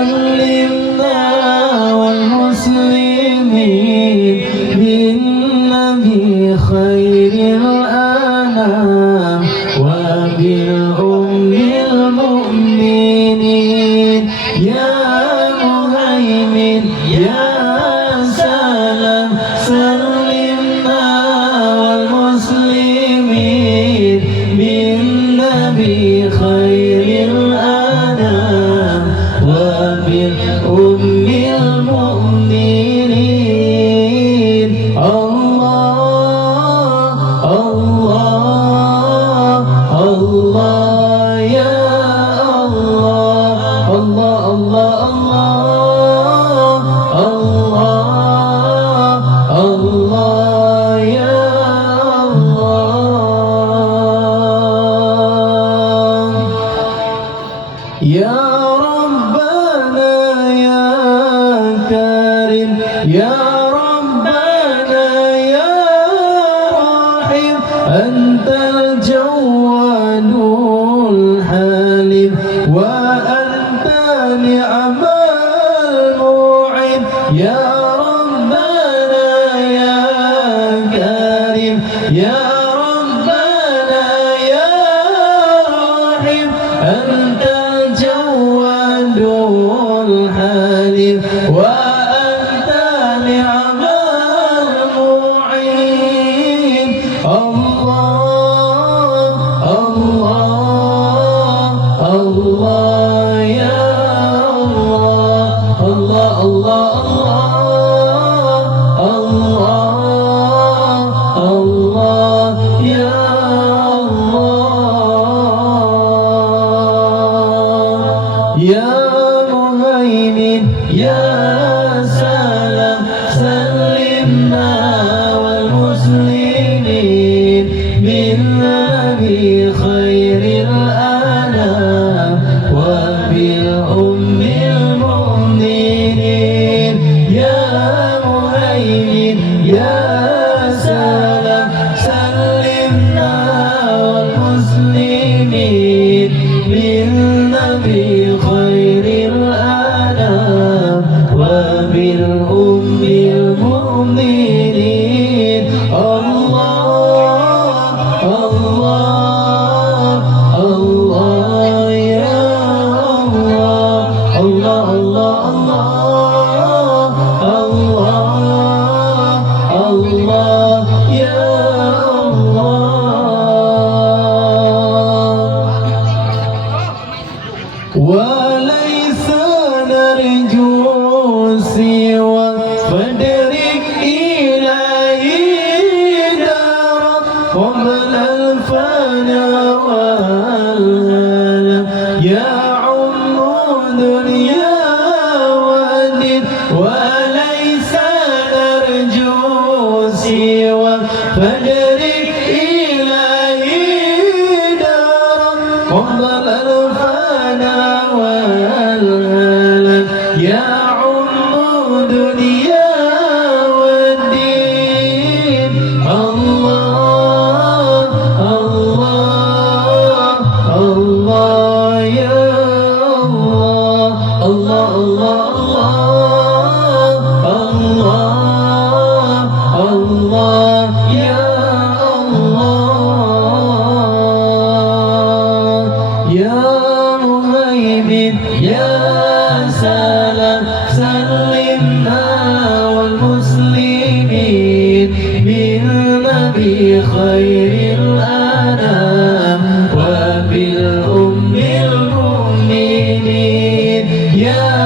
سلمنا والمسلمين بالنبي خير الأنام وبالأم المؤمنين يا مهيمن يا سلام سلمنا والمسلمين بالنبي خير الأنام وبالأم المؤمنين الله الله الله يا الله الله الله الله الله يا الله يا ربنا يا كريم يا ربنا يا رحيم أنت الجواد الحليم وأنت نعم المعين يا ربنا يا كريم يا ربنا يا رحيم أنت الجواد الحليم وأنت نعم المعين الله الله الله يا الله الله الله الله الله يا الله يا مهيمن يا سلام سلمنا والمسلمين بالنبي خير الأنام وبالأم المؤمنين يا مهيمن يا سلام سلمنا والمسلمين بالنبي خير الأنام وبالأم المؤمنين الله الله الله يا الله الله الله الله الله يا الله وليس نرجو سوى فدرك إلهي دارا قبل الفناء والهلم يعم دنيا ودين وليس نرجو سوى فدرك إلهي دارا قبل الفناء والهلم يعم دنيا والدين الله الله الله يا الله الله الله الله يا الله يا مهيمن يا سلام سلمنا والمسلمين بالنبي خير الأنام وبالأم المؤمنين يا